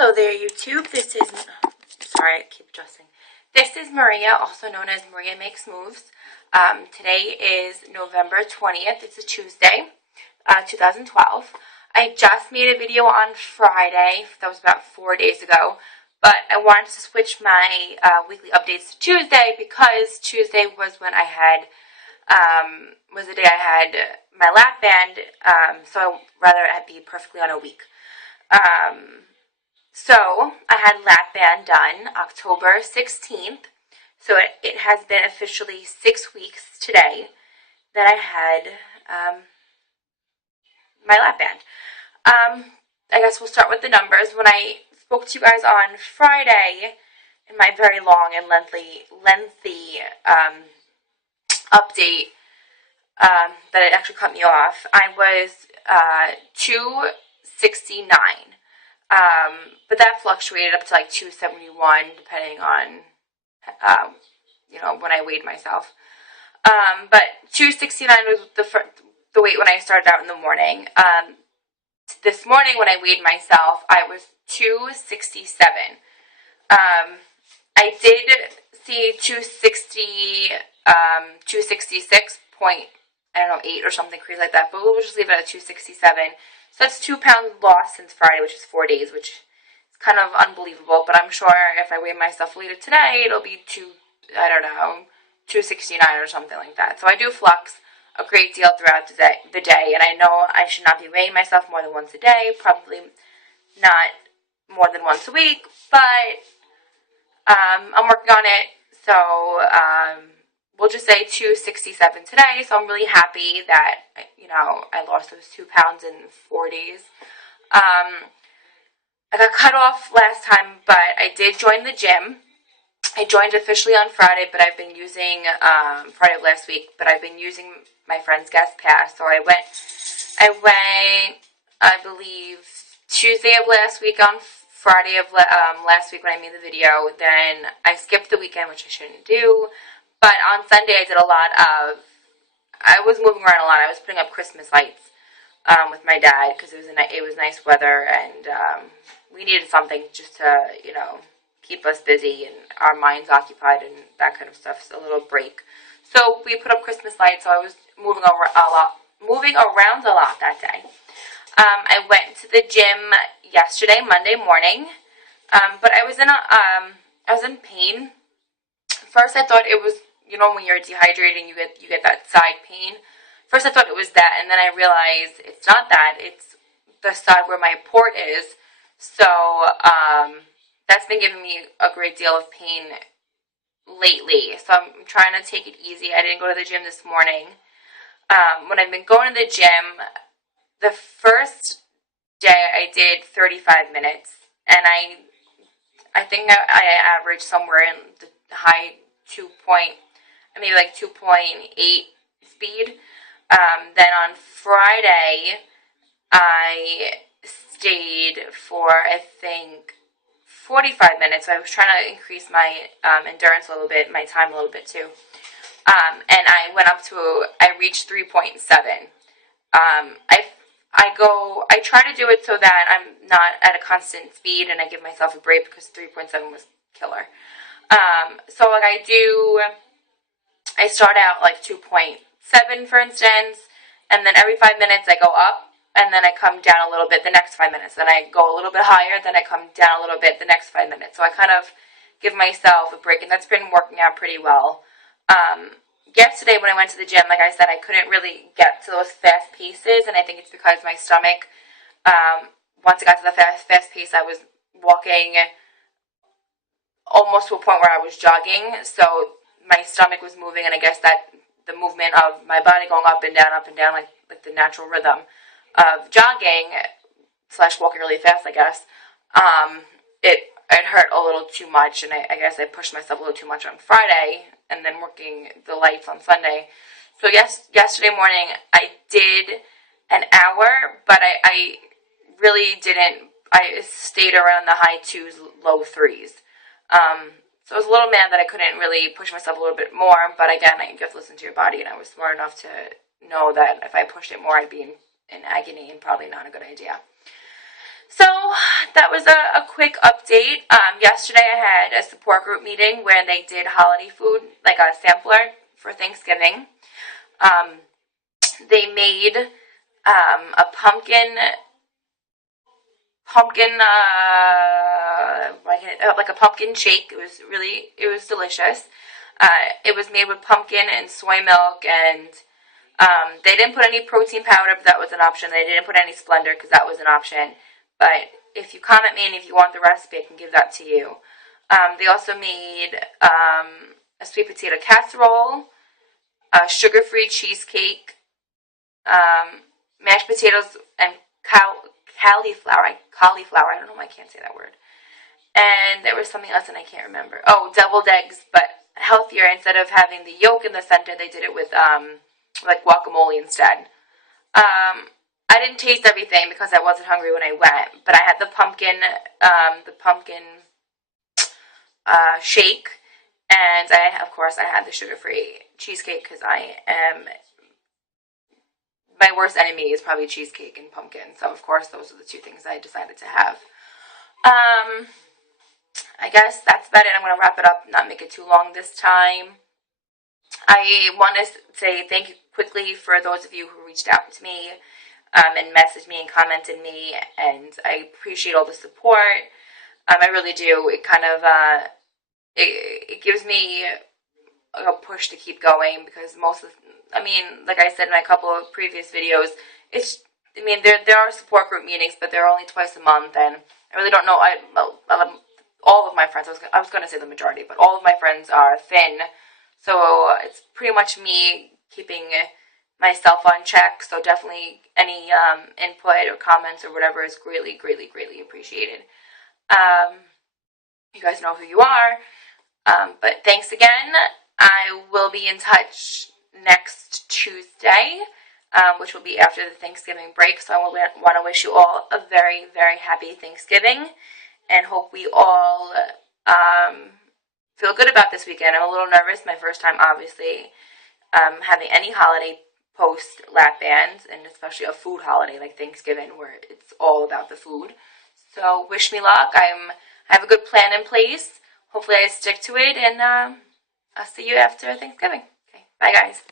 Hello there, YouTube. Sorry, I keep adjusting. This is Maria, also known as Maria Makes Moves. Today is November 20th. It's a Tuesday, 2012. I just made a video on Friday. That was about 4 days ago. But I wanted to switch my weekly updates to Tuesday because Tuesday was when I had, was the day I had my lap band. So I'd rather it be perfectly on a week. So I had lap band done October 16th. So it has been officially 6 weeks today that I had my lap band. I guess we'll start with the numbers. When I spoke to you guys on Friday in my very long and lengthy update that it actually cut me off, I was 269. But that fluctuated up to like 271 depending on, when I weighed myself. But 269 was the weight when I started out in the morning. This morning when I weighed myself, I was 267. I did see 266.8 or something crazy like that, but we'll just leave it at 267. So that's 2 pounds lost since Friday, which is 4 days, which is kind of unbelievable. But I'm sure if I weigh myself later today, it'll be 269 or something like that. So I do flux a great deal throughout the day, and I know I should not be weighing myself more than once a day, probably not more than once a week, but I'm working on it. So we'll just say 267 today. So I'm really happy that I lost those 2 pounds in 4 days. I got cut off last time, but I did join the gym. I joined officially on Friday, but I've been using Friday of last week, but I've been using my friend's guest pass. So I went, I believe, Tuesday of last week on Friday of last week when I made the video. Then I skipped the weekend, which I shouldn't do. But on Sunday I did I was moving around a lot. I was putting up Christmas lights with my dad because it was nice weather, and we needed something just to keep us busy and our minds occupied and that kind of stuff. So a little break. So we put up Christmas lights. So I was moving around a lot that day. I went to the gym yesterday, Monday morning, but I was in pain. First, I thought it was when you're dehydrated and you get that side pain. First, I thought it was that, and then I realized it's not that. It's the side where my port is. So that's been giving me a great deal of pain lately. So I'm trying to take it easy. I didn't go to the gym this morning. When I've been going to the gym, the first day I did 35 minutes, and I think I averaged somewhere in the high 2.8 speed. Then on Friday, I stayed for, I think, 45 minutes. So I was trying to increase my endurance a little bit, my time a little bit too. And I reached 3.7. I try to do it so that I'm not at a constant speed and I give myself a break because 3.7 was killer. So I start out like 2.7 for instance, and then every 5 minutes I go up, and then I come down a little bit the next 5 minutes. Then I go a little bit higher, then I come down a little bit the next 5 minutes. So I kind of give myself a break, and that's been working out pretty well. Yesterday when I went to the gym, like I said, I couldn't really get to those fast paces, and I think it's because my stomach, once I got to the fast pace, I was walking almost to a point where I was jogging, so my stomach was moving, and I guess that the movement of my body going up and down, like the natural rhythm of jogging / walking really fast, I guess, it hurt a little too much, and I guess I pushed myself a little too much on Friday, and then working the lights on Sunday. So yesterday morning I did an hour, but I really didn't. I stayed around the high 2s, low 3s. So I was a little mad that I couldn't really push myself a little bit more, but again, you have to listen to your body, and I was smart enough to know that if I pushed it more, I'd be in agony and probably not a good idea. So that was a quick update. Yesterday I had a support group meeting where they did holiday food, like a sampler for Thanksgiving. They made a like a pumpkin shake. It was delicious. It was made with pumpkin and soy milk, and they didn't put any protein powder, but that was an option. They didn't put any Splendor because that was an option. But if you comment me and if you want the recipe, I can give that to you. They also made a sweet potato casserole, a sugar-free cheesecake, mashed potatoes, and cauliflower. I don't know why I can't say that word. And there was something else and I can't remember. Oh, deviled eggs, but healthier. Instead of having the yolk in the center, they did it with like guacamole instead. I didn't taste everything because I wasn't hungry when I went, but I had the pumpkin shake, and of course I had the sugar-free cheesecake because my worst enemy is probably cheesecake and pumpkin. So of course those are the two things I decided to have. I guess that's about it. I'm going to wrap it up, not make it too long this time. I want to say thank you quickly for those of you who reached out to me and messaged me and commented me, and I appreciate all the support. I really do. It kind of it gives me a push to keep going because like I said in a couple of previous videos, there are support group meetings, but they're only twice a month, and I really don't know. All of my friends, I was going to say the majority, but all of my friends are thin, so it's pretty much me keeping myself on check. So definitely any input or comments or whatever is greatly, greatly, greatly appreciated. You guys know who you are, but thanks again. I will be in touch next Tuesday, which will be after the Thanksgiving break. So I want to wish you all a very, very happy Thanksgiving, and hope we all feel good about this weekend. I'm a little nervous. My first time, obviously, having any holiday post lap band, and especially a food holiday like Thanksgiving, where it's all about the food. So wish me luck. I have a good plan in place. Hopefully I stick to it, and I'll see you after Thanksgiving. Okay, bye guys.